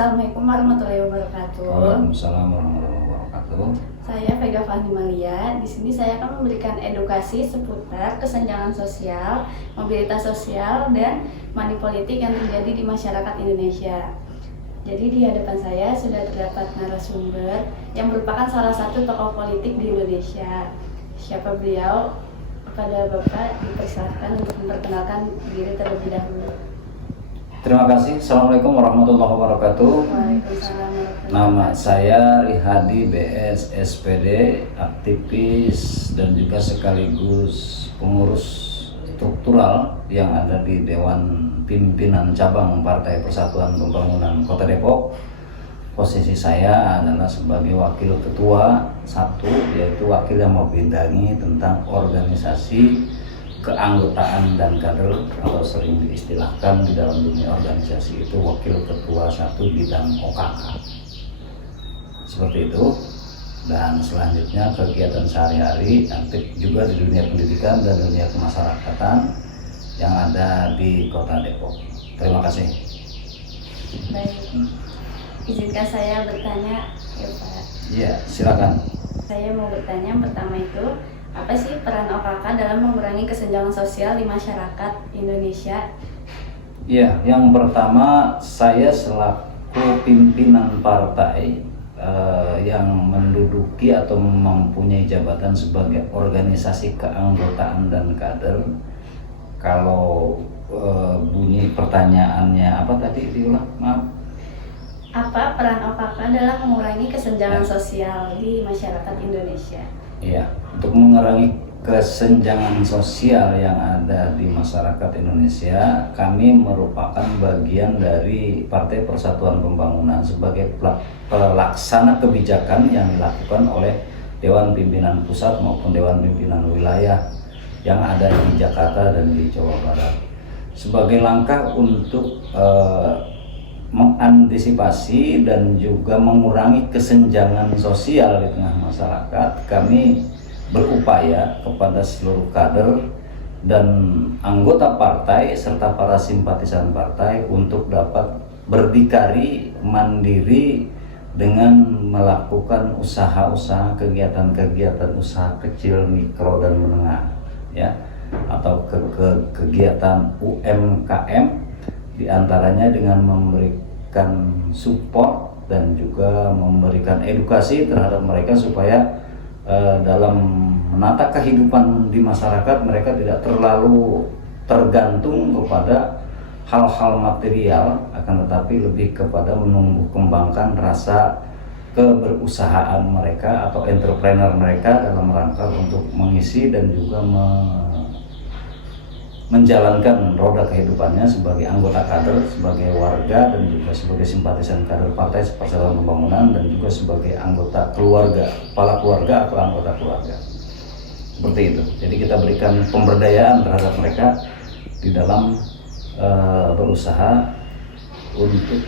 Assalamualaikum warahmatullahi wabarakatuh. Waalaikumsalam warahmatullahi wabarakatuh. Saya Vega Fahmi Malia. Di sini saya akan memberikan edukasi seputar kesenjangan sosial, mobilitas sosial, dan money politik yang terjadi di masyarakat Indonesia. Jadi di hadapan saya sudah terdapat narasumber yang merupakan salah satu tokoh politik di Indonesia. Siapa beliau? Kepada Bapak dipersilakan untuk memperkenalkan diri terlebih dahulu. Terima kasih. Assalamualaikum warahmatullahi wabarakatuh. Waalaikumsalam. Nama saya Rihadi BS SPD, aktivis dan juga sekaligus pengurus struktural yang ada di Dewan Pimpinan Cabang Partai Persatuan Pembangunan Kota Depok. Posisi saya adalah sebagai wakil ketua satu, yaitu wakil yang membidangi tentang organisasi, keanggotaan dan kader, atau sering diistilahkan di dalam dunia organisasi itu wakil ketua satu bidang OKK. Seperti itu. Dan selanjutnya kegiatan sehari-hari aktif juga di dunia pendidikan dan dunia kemasyarakatan yang ada di Kota Depok. Terima kasih. Baik. Izinkan saya bertanya, ya Pak. Iya, silakan. Saya mau bertanya yang pertama itu, apa sih peran OKK dalam mengurangi kesenjangan sosial di masyarakat Indonesia? Iya, yang pertama saya selaku pimpinan partai yang menduduki atau mempunyai jabatan sebagai organisasi keanggotaan dan kader. Kalau bunyi pertanyaannya apa tadi, diulang, maaf. Apa peran OKK dalam mengurangi kesenjangan sosial di masyarakat Indonesia? Iya, untuk mengurangi kesenjangan sosial yang ada di masyarakat Indonesia, kami merupakan bagian dari Partai Persatuan Pembangunan sebagai pelaksana kebijakan yang dilakukan oleh Dewan Pimpinan Pusat maupun Dewan Pimpinan Wilayah yang ada di Jakarta dan di Jawa Barat. Sebagai langkah untuk mengantisipasi dan juga mengurangi kesenjangan sosial di tengah masyarakat, kami berupaya kepada seluruh kader dan anggota partai serta para simpatisan partai untuk dapat berdikari mandiri dengan melakukan usaha-usaha, kegiatan-kegiatan usaha kecil, mikro dan menengah, ya, atau kegiatan UMKM, diantaranya dengan memberikan support dan juga memberikan edukasi terhadap mereka supaya dalam menata kehidupan di masyarakat mereka tidak terlalu tergantung kepada hal-hal material, akan tetapi lebih kepada menumbuh kembangkan rasa keberusahaan mereka atau entrepreneur mereka dalam rangka untuk mengisi dan juga menjalankan roda kehidupannya sebagai anggota kader, sebagai warga dan juga sebagai simpatisan kader Partai Persatuan Pembangunan dan juga sebagai anggota keluarga, kepala keluarga atau anggota keluarga. Seperti itu. Jadi kita berikan pemberdayaan terhadap mereka di dalam berusaha untuk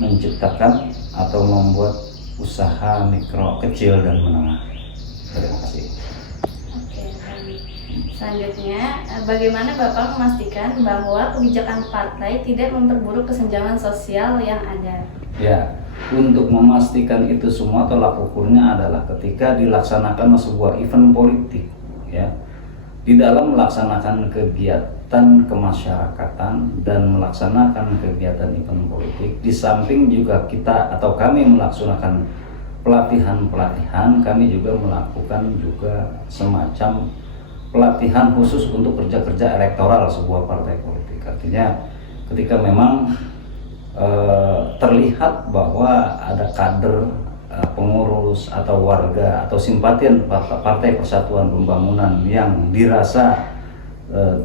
menciptakan atau membuat usaha mikro, kecil dan menengah. Terima kasih. Selanjutnya, bagaimana Bapak memastikan bahwa kebijakan partai tidak memperburuk kesenjangan sosial yang ada? Ya, untuk memastikan itu semua tolak ukurnya adalah ketika dilaksanakan sebuah event politik, ya, di dalam melaksanakan kegiatan kemasyarakatan dan melaksanakan kegiatan event politik, di samping juga kita atau kami melaksanakan pelatihan-pelatihan, kami juga melakukan juga semacam pelatihan khusus untuk kerja-kerja elektoral sebuah partai politik. Artinya ketika memang terlihat bahwa ada kader, pengurus atau warga atau simpatian Partai Persatuan Pembangunan yang dirasa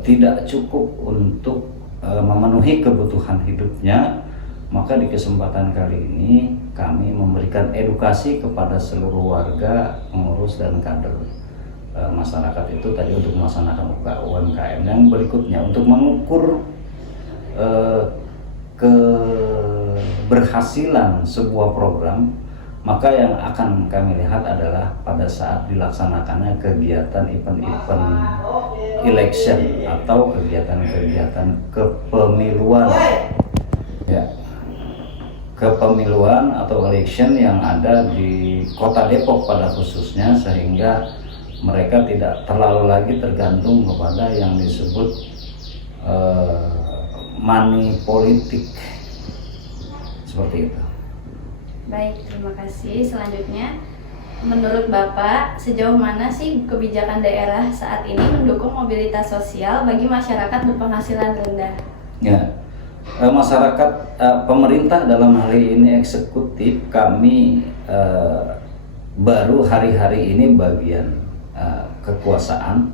tidak cukup untuk memenuhi kebutuhan hidupnya, maka di kesempatan kali ini kami memberikan edukasi kepada seluruh warga, pengurus dan kader masyarakat itu tadi untuk melaksanakan UMKM. Yang berikutnya untuk mengukur keberhasilan sebuah program, maka yang akan kami lihat adalah pada saat dilaksanakannya kegiatan event-event election atau kegiatan-kegiatan kepemiluan, ya, kepemiluan atau election yang ada di Kota Depok pada khususnya, sehingga mereka tidak terlalu lagi tergantung kepada yang disebut money politik seperti itu. Baik, terima kasih. Selanjutnya, menurut Bapak, sejauh mana sih kebijakan daerah saat ini mendukung mobilitas sosial bagi masyarakat berpenghasilan rendah? Ya, masyarakat, pemerintah dalam hal ini eksekutif, kami baru hari-hari ini bagian kekuasaan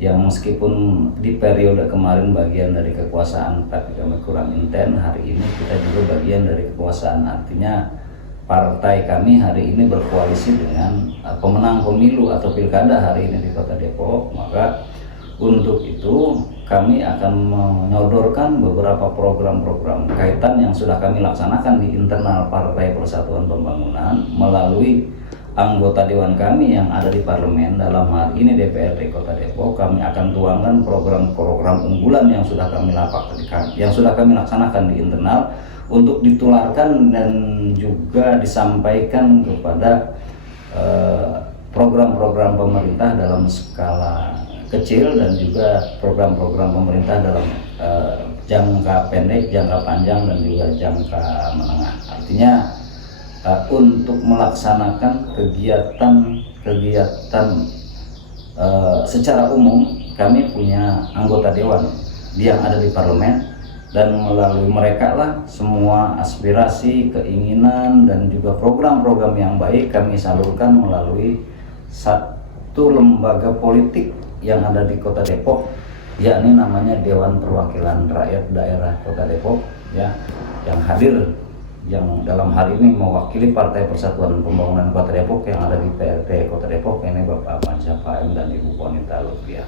yang meskipun di periode kemarin bagian dari kekuasaan tapi kami kurang intens, hari ini kita juga bagian dari kekuasaan. Artinya partai kami hari ini berkoalisi dengan pemenang pemilu atau pilkada hari ini di Kota Depok. Maka untuk itu kami akan menyodorkan beberapa program-program kaitan yang sudah kami laksanakan di internal Partai Persatuan Pembangunan melalui anggota dewan kami yang ada di parlemen, dalam hal ini DPRD Kota Depok. Kami akan tuangkan program-program unggulan yang sudah kami laksanakan di internal untuk ditularkan dan juga disampaikan kepada program-program pemerintah dalam skala kecil dan juga program-program pemerintah dalam jangka pendek, jangka panjang, dan juga jangka menengah. Artinya untuk melaksanakan kegiatan secara umum, kami punya anggota dewan yang ada di parlemen, dan melalui mereka lah semua aspirasi, keinginan, dan juga program-program yang baik kami salurkan melalui satu lembaga politik yang ada di Kota Depok, yakni namanya Dewan Perwakilan Rakyat Daerah Kota Depok, ya, yang hadir, yang dalam hal ini mewakili Partai Persatuan Pembangunan Kota Depok yang ada di PRT Kota Depok, ini Bapak Ahmad Syafaim dan Ibu Ponita Lutfiah.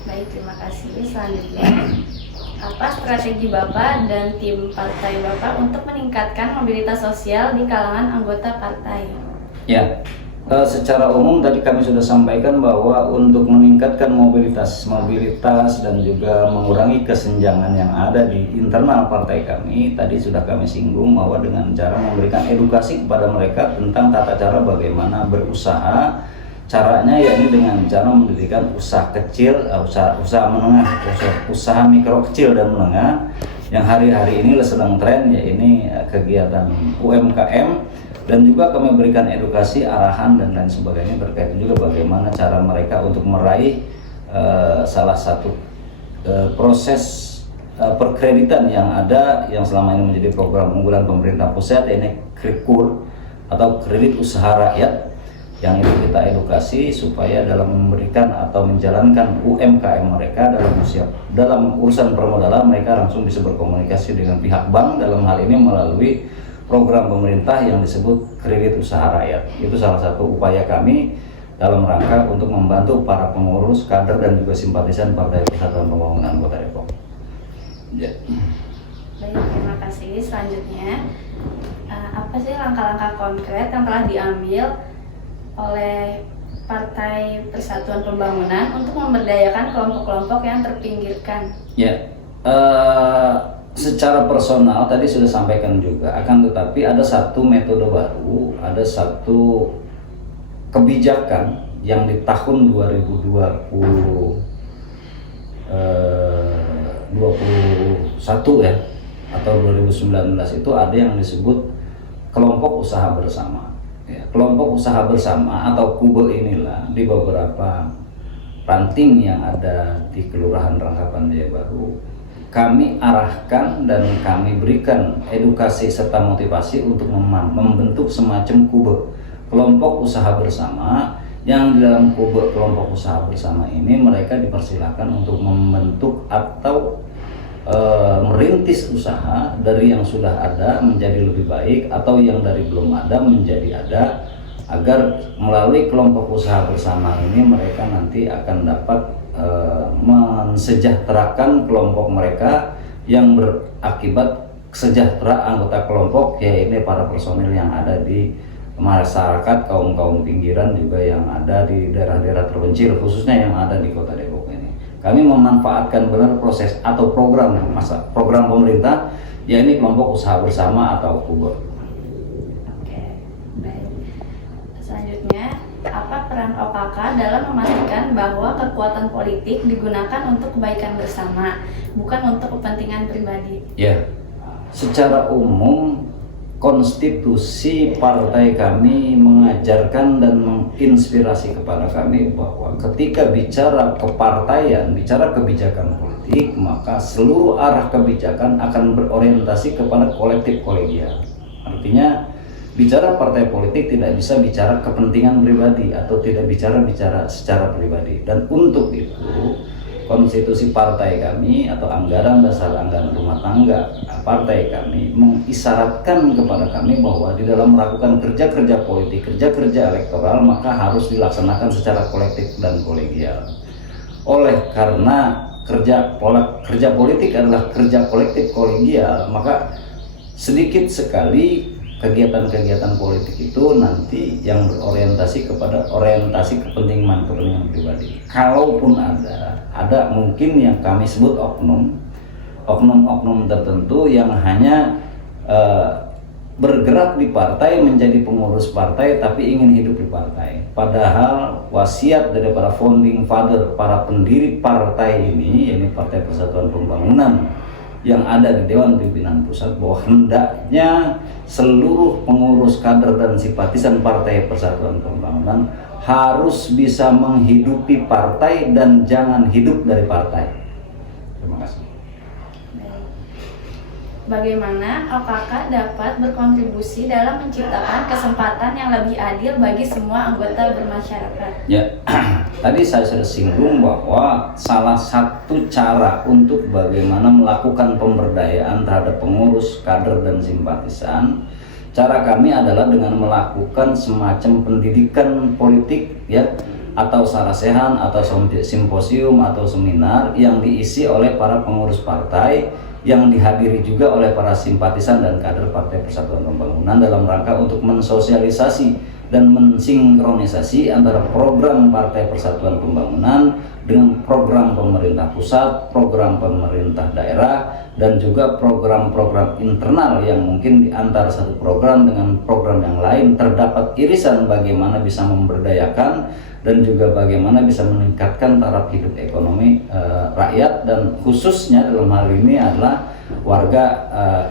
Baik, terima kasih. Selanjutnya, apa strategi Bapak dan tim partai Bapak untuk meningkatkan mobilitas sosial di kalangan anggota partai? Ya, secara umum tadi kami sudah sampaikan bahwa untuk meningkatkan mobilitas dan juga mengurangi kesenjangan yang ada di internal partai kami, tadi sudah kami singgung bahwa dengan cara memberikan edukasi kepada mereka tentang tata cara bagaimana berusaha. Caranya yakni dengan cara mendirikan usaha kecil, usaha menengah, usaha mikro kecil dan menengah yang hari-hari ini sedang tren, ya ini kegiatan UMKM, dan juga kami berikan edukasi, arahan dan lain sebagainya terkait juga bagaimana cara mereka untuk meraih salah satu proses perkreditan yang ada yang selama ini menjadi program unggulan pemerintah pusat, ini KRIKUR atau kredit usaha rakyat, yang itu kita edukasi supaya dalam memberikan atau menjalankan UMKM mereka dalam urusan permodalan mereka langsung bisa berkomunikasi dengan pihak bank, dalam hal ini melalui program pemerintah yang disebut kredit usaha rakyat. Itu salah satu upaya kami dalam rangka untuk membantu para pengurus, kader, dan juga simpatisan Partai Persatuan Pembangunan Kota Depok. Ya. Baik, terima kasih. Selanjutnya, apa sih langkah-langkah konkret yang telah diambil oleh Partai Persatuan Pembangunan untuk memberdayakan kelompok-kelompok yang terpinggirkan? Ya, secara personal tadi sudah sampaikan juga, akan tetapi ada satu metode baru, ada satu kebijakan yang di tahun 2021 ya atau 2019 itu ada yang disebut kelompok usaha bersama. Ya, kelompok usaha bersama atau KUBE inilah di beberapa ranting yang ada di Kelurahan Rangkapan Jaya Baru kami arahkan dan kami berikan edukasi serta motivasi untuk membentuk semacam KUBE, kelompok usaha bersama, yang di dalam KUBE kelompok usaha bersama ini mereka dipersilakan untuk membentuk atau merintis usaha dari yang sudah ada menjadi lebih baik, atau yang dari belum ada menjadi ada, agar melalui kelompok usaha bersama ini mereka nanti akan dapat mensejahterakan kelompok mereka yang berakibat sejahtera anggota kelompok, yaitu para personil yang ada di masyarakat, kaum-kaum pinggiran juga yang ada di daerah-daerah terpencil, khususnya yang ada di Kota Depok ini. Kami memanfaatkan benar proses atau program pemerintah ya ini kelompok usaha bersama atau KUBER. Oke, baik. Selanjutnya, apa peran OKK dalam memastikan bahwa kekuatan politik digunakan untuk kebaikan bersama, bukan untuk kepentingan pribadi? Ya, secara umum konstitusi partai kami mengajarkan dan menginspirasi kepada kami bahwa ketika bicara kepartaian, bicara kebijakan politik, maka seluruh arah kebijakan akan berorientasi kepada kolektif kolegial. Artinya bicara partai politik tidak bisa bicara kepentingan pribadi atau tidak bicara secara pribadi. Dan untuk itu konstitusi partai kami atau anggaran dasar anggaran rumah tangga partai kami mengisyaratkan kepada kami bahwa di dalam melakukan kerja-kerja politik, kerja-kerja elektoral, maka harus dilaksanakan secara kolektif dan kolegial. Oleh karena kerja politik adalah kerja kolektif kolegial, maka sedikit sekali kegiatan-kegiatan politik itu nanti yang berorientasi kepada orientasi kepentingan pribadi. Kalaupun ada mungkin yang kami sebut oknum tertentu yang hanya bergerak di partai, menjadi pengurus partai tapi ingin hidup di partai. Padahal wasiat dari para founding father, para pendiri partai ini, yaitu Partai Persatuan Pembangunan yang ada di Dewan Pimpinan Pusat, bahwa hendaknya seluruh pengurus, kader dan simpatisan Partai Persatuan Pembangunan harus bisa menghidupi partai dan jangan hidup dari partai. Terima kasih. Bagaimana OKK dapat berkontribusi dalam menciptakan kesempatan yang lebih adil bagi semua anggota bermasyarakat? Ya, tadi saya sudah singgung bahwa salah satu cara untuk bagaimana melakukan pemberdayaan terhadap pengurus, kader dan simpatisan, cara kami adalah dengan melakukan semacam pendidikan politik, ya, atau sarasehan atau simposium atau seminar yang diisi oleh para pengurus partai, yang dihadiri juga oleh para simpatisan dan kader Partai Persatuan Pembangunan dalam rangka untuk mensosialisasi dan mensinkronisasi antara program Partai Persatuan Pembangunan dengan program pemerintah pusat, program pemerintah daerah, dan juga program-program internal yang mungkin di antara satu program dengan program yang lain terdapat irisan bagaimana bisa memberdayakan dan juga bagaimana bisa meningkatkan taraf hidup ekonomi rakyat, dan khususnya dalam hal ini adalah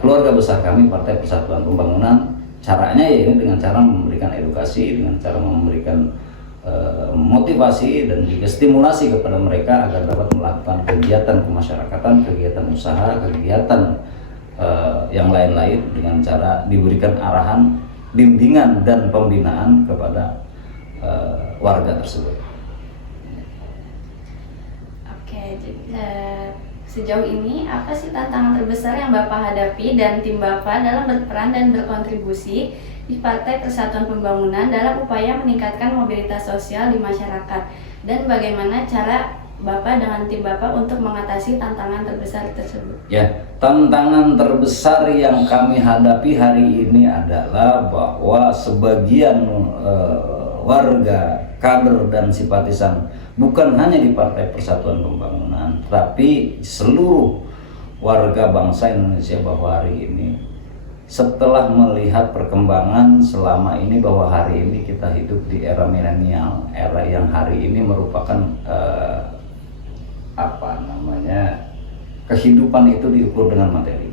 keluarga besar kami Partai Persatuan Pembangunan. Caranya ya ini dengan cara memberikan edukasi, dengan cara memberikan motivasi dan juga stimulasi kepada mereka agar dapat melakukan kegiatan kemasyarakatan, kegiatan usaha, kegiatan yang lain-lain dengan cara diberikan arahan, bimbingan dan pembinaan kepada warga tersebut. Oke, sejauh ini apa sih tantangan terbesar yang Bapak hadapi dan tim Bapak dalam berperan dan berkontribusi di Partai Persatuan Pembangunan dalam upaya meningkatkan mobilitas sosial di masyarakat, dan bagaimana cara Bapak dengan tim Bapak untuk mengatasi tantangan terbesar tersebut? Ya, tantangan terbesar yang kami hadapi hari ini adalah bahwa sebagian warga, kader dan simpatisan bukan hanya di Partai Persatuan Pembangunan, tapi seluruh warga bangsa Indonesia bahwa hari ini setelah melihat perkembangan selama ini bahwa hari ini kita hidup di era milenial, era yang hari ini merupakan kehidupan itu diukur dengan materi.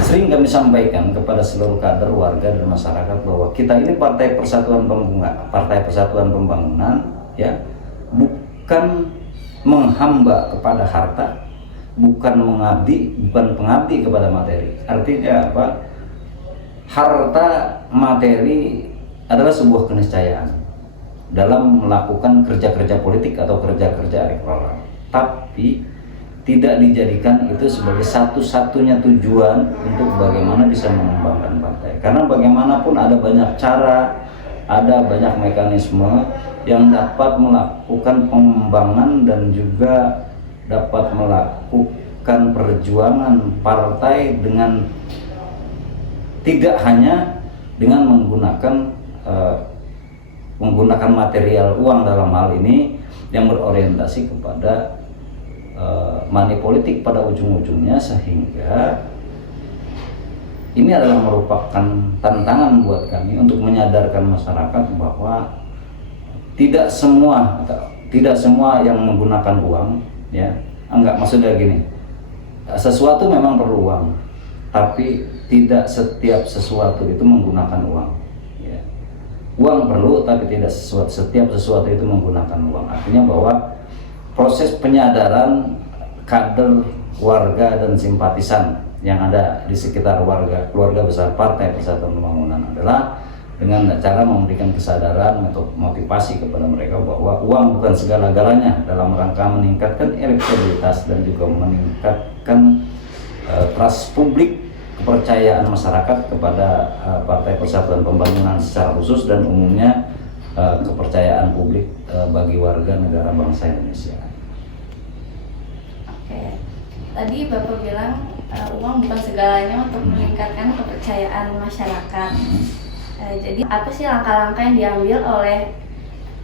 Sering kami sampaikan kepada seluruh kader, warga dan masyarakat bahwa kita ini Partai Persatuan Pembangunan, ya, bukan menghamba kepada harta, bukan pengabdi kepada materi. Artinya apa? Harta materi adalah sebuah keniscayaan dalam melakukan kerja-kerja politik atau kerja-kerja elektoral, tapi tidak dijadikan itu sebagai satu-satunya tujuan untuk bagaimana bisa mengembangkan partai. Karena bagaimanapun ada banyak cara, ada banyak mekanisme yang dapat melakukan pengembangan dan juga dapat melakukan perjuangan partai dengan tidak hanya dengan menggunakan material uang dalam hal ini yang berorientasi kepada money politik pada ujung-ujungnya, sehingga ini adalah merupakan tantangan buat kami untuk menyadarkan masyarakat bahwa tidak semua yang menggunakan uang, ya, enggak, maksudnya gini, sesuatu memang perlu uang, tapi tidak setiap sesuatu itu menggunakan uang, ya. Uang perlu, tapi tidak setiap sesuatu itu menggunakan uang. Artinya bahwa proses penyadaran kader, warga, dan simpatisan yang ada di sekitar keluarga besar Partai Persatuan Pembangunan adalah dengan cara memberikan kesadaran atau motivasi kepada mereka bahwa uang bukan segala-galanya dalam rangka meningkatkan elektabilitas dan juga meningkatkan trust publik, kepercayaan masyarakat kepada Partai Persatuan Pembangunan secara khusus, dan umumnya kepercayaan publik bagi warga negara bangsa Indonesia. Oke, tadi Bapak bilang uang bukan segalanya untuk meningkatkan kepercayaan masyarakat. Jadi apa sih langkah-langkah yang diambil oleh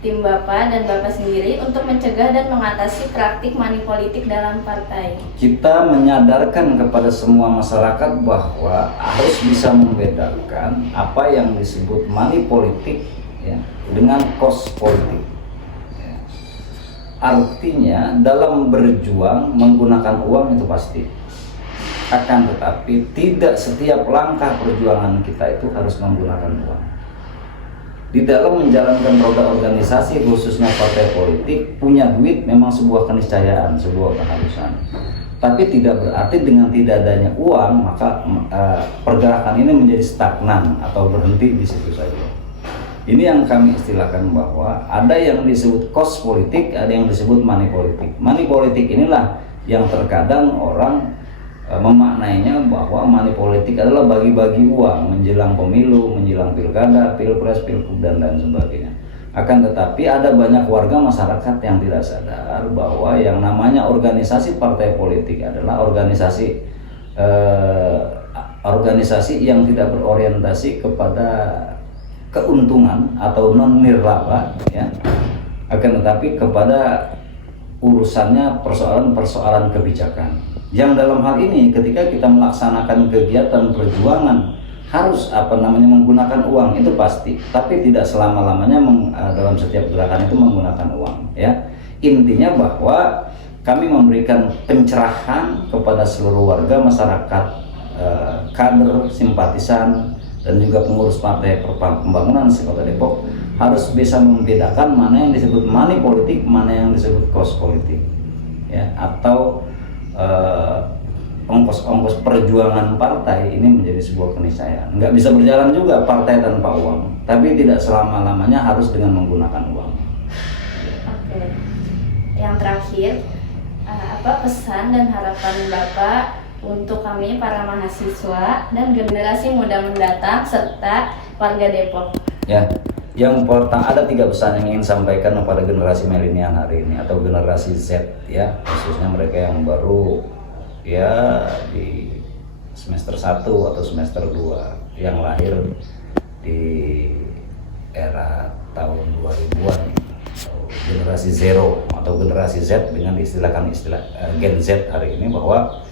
tim Bapak dan Bapak sendiri untuk mencegah dan mengatasi praktik money politik dalam partai? Kita menyadarkan kepada semua masyarakat bahwa harus bisa membedakan apa yang disebut money politik, ya, dengan cost politik. Ya. Artinya dalam berjuang menggunakan uang itu pasti. Akan tetapi tidak setiap langkah perjuangan kita itu harus menggunakan uang. Di dalam menjalankan roda organisasi, khususnya partai politik, punya duit memang sebuah keniscayaan, sebuah keharusan. Tapi tidak berarti dengan tidak adanya uang maka pergerakan ini menjadi stagnan atau berhenti di situ saja. Ini yang kami istilahkan bahwa ada yang disebut cost politik, ada yang disebut money politik. Money politik inilah yang terkadang orang memaknainya bahwa money politik adalah bagi-bagi uang menjelang pemilu, menjelang pilkada, pilpres, pilgub, dan lain sebagainya. Akan tetapi ada banyak warga masyarakat yang tidak sadar bahwa yang namanya organisasi partai politik adalah organisasi yang tidak berorientasi kepada keuntungan atau non nirlaba, ya. Akan tetapi kepada urusannya persoalan-persoalan kebijakan. Yang dalam hal ini ketika kita melaksanakan kegiatan perjuangan harus menggunakan uang itu pasti, tapi tidak selama-lamanya dalam setiap gerakan itu menggunakan uang, ya. Intinya bahwa kami memberikan pencerahan kepada seluruh warga masyarakat, kader, simpatisan, dan juga pengurus Partai Pembangunan Kota Depok harus bisa membedakan mana yang disebut money politik, mana yang disebut cost politik, ya, atau ongkos-ongkos perjuangan partai ini menjadi sebuah keniscayaan. Nggak bisa berjalan juga partai tanpa uang, tapi tidak selama-lamanya harus dengan menggunakan uang. Oke. Yang terakhir, apa pesan dan harapan Bapak untuk kami para mahasiswa dan generasi muda mendatang serta warga Depok? Ya, yang pertama ada 3 pesan yang ingin sampaikan kepada generasi milenial hari ini atau generasi Z, ya, khususnya mereka yang baru ya di semester 1 atau semester 2 yang lahir di era tahun 2000-an, generasi zero atau generasi Z dengan istilah Gen Z hari ini, bahwa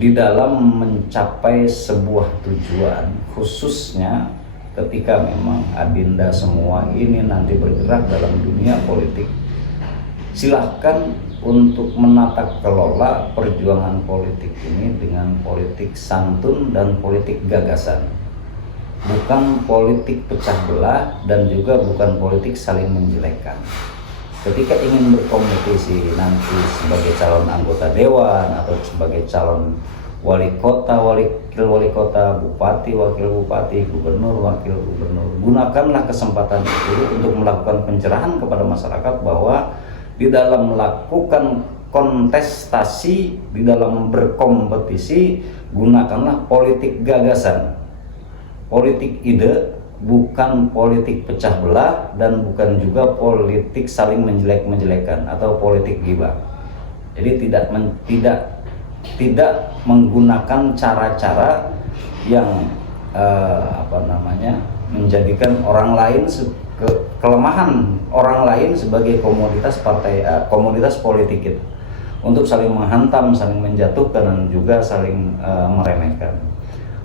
di dalam mencapai sebuah tujuan, khususnya ketika memang adinda semua ini nanti bergerak dalam dunia politik, silahkan untuk menata kelola perjuangan politik ini dengan politik santun dan politik gagasan, bukan politik pecah belah dan juga bukan politik saling menjelekkan. Ketika ingin berkompetisi nanti sebagai calon anggota dewan atau sebagai calon wali kota, wakil wali kota, bupati, wakil bupati, gubernur, wakil gubernur, gunakanlah kesempatan itu untuk melakukan pencerahan kepada masyarakat bahwa di dalam melakukan kontestasi, di dalam berkompetisi, gunakanlah politik gagasan, politik ide, bukan politik pecah belah dan bukan juga politik saling menjelek-menjelekan atau politik ghibah. Jadi tidak menggunakan cara-cara yang menjadikan orang lain kelemahan orang lain sebagai komoditas politik itu. untuk saling menghantam, saling menjatuhkan, dan juga saling meremehkan.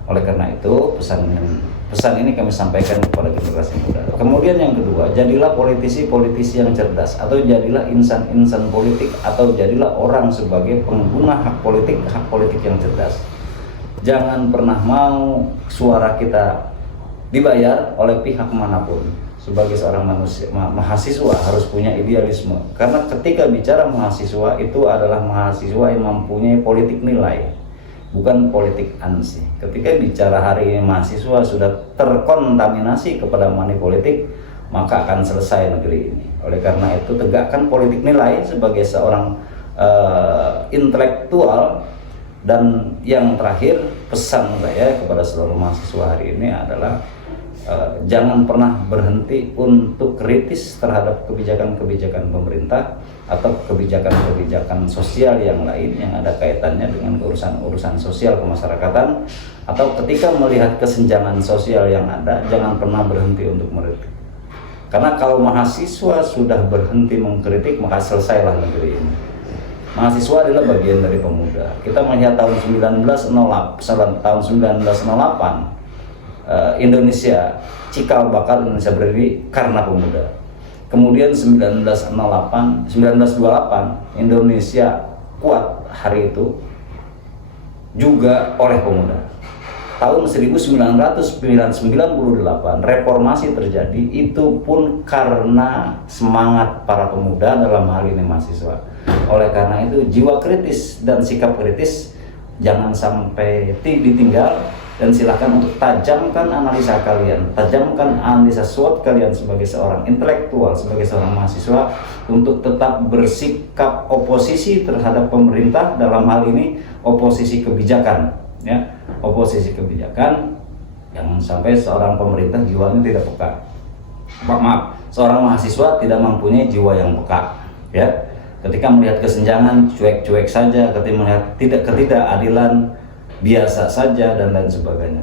Oleh karena itu pesan ini kami sampaikan kepada generasi muda. Kemudian yang kedua, jadilah politisi-politisi yang cerdas, atau jadilah insan-insan politik, atau jadilah orang sebagai pengguna hak politik yang cerdas. Jangan pernah mau suara kita dibayar oleh pihak manapun. Sebagai seorang mahasiswa harus punya idealisme, karena ketika bicara mahasiswa itu adalah mahasiswa yang mempunyai politik nilai, bukan politik ansih. Ketika bicara hari ini mahasiswa sudah terkontaminasi kepada money politik, maka akan selesai negeri ini. Oleh karena itu, tegakkan politik nilai sebagai seorang intelektual. Dan yang terakhir, pesan saya kepada seluruh mahasiswa hari ini adalah jangan pernah berhenti untuk kritis terhadap kebijakan-kebijakan pemerintah atau kebijakan-kebijakan sosial yang lain yang ada kaitannya dengan urusan sosial kemasyarakatan, atau ketika melihat kesenjangan sosial yang ada, jangan pernah berhenti untuk mengkritik. Karena kalau mahasiswa sudah berhenti mengkritik, maka selesailah negeri ini. Mahasiswa adalah bagian dari pemuda. Kita melihat tahun 1908 Indonesia cikal bakal Indonesia berdiri karena pemuda. Kemudian 1928 Indonesia kuat hari itu juga oleh pemuda. Tahun 1998 reformasi terjadi, itu pun karena semangat para pemuda, dalam hal ini mahasiswa. Oleh karena itu, jiwa kritis dan sikap kritis jangan sampai ditinggal, dan silakan untuk tajamkan analisa kalian, tajamkan analisa SWOT kalian sebagai seorang intelektual, sebagai seorang mahasiswa, untuk tetap bersikap oposisi terhadap pemerintah, dalam hal ini oposisi kebijakan, ya, oposisi kebijakan. Jangan sampai seorang pemerintah jiwanya tidak peka. Maaf, seorang mahasiswa tidak mempunyai jiwa yang peka, ya. Ketika melihat kesenjangan, cuek-cuek saja. Ketika melihat ketidakadilan, biasa saja, dan lain sebagainya.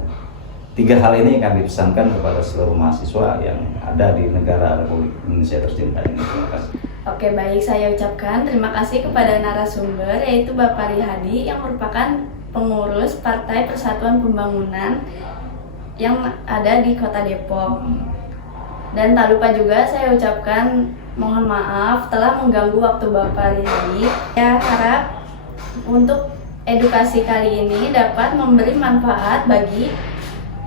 3 hal ini kami pesankan kepada seluruh mahasiswa yang ada di negara Republik Indonesia tercinta ini. Terima kasih. Oke, baik, saya ucapkan terima kasih kepada narasumber, yaitu Bapak Rihadi yang merupakan pengurus Partai Persatuan Pembangunan yang ada di Kota Depok. Dan tak lupa juga saya ucapkan mohon maaf telah mengganggu waktu Bapak Rihadi. Saya harap untuk edukasi kali ini dapat memberi manfaat bagi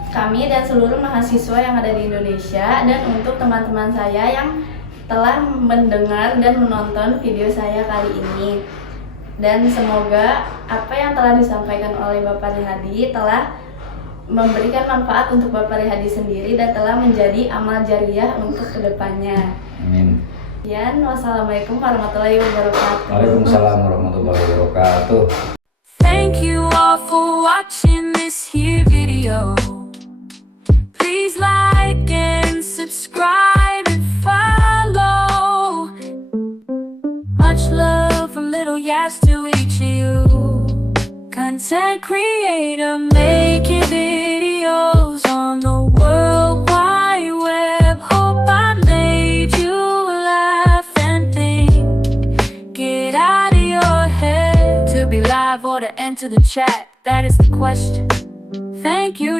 kami dan seluruh mahasiswa yang ada di Indonesia, dan untuk teman-teman saya yang telah mendengar dan menonton video saya kali ini. Dan semoga apa yang telah disampaikan oleh Bapak Rihadi telah memberikan manfaat untuk Bapak Rihadi sendiri dan telah menjadi amal jariah untuk kedepannya. Amin. Wassalamualaikum warahmatullahi wabarakatuh. Waalaikumsalam warahmatullahi wabarakatuh. Thank you all for watching this here video. Please like and subscribe and follow. Much love from Little Yas to each of you. Content creator making videos on the World Wide Web. Hope I made you laugh and think. Get out of your head. To be live or to enter the chat, that is the question. Thank you.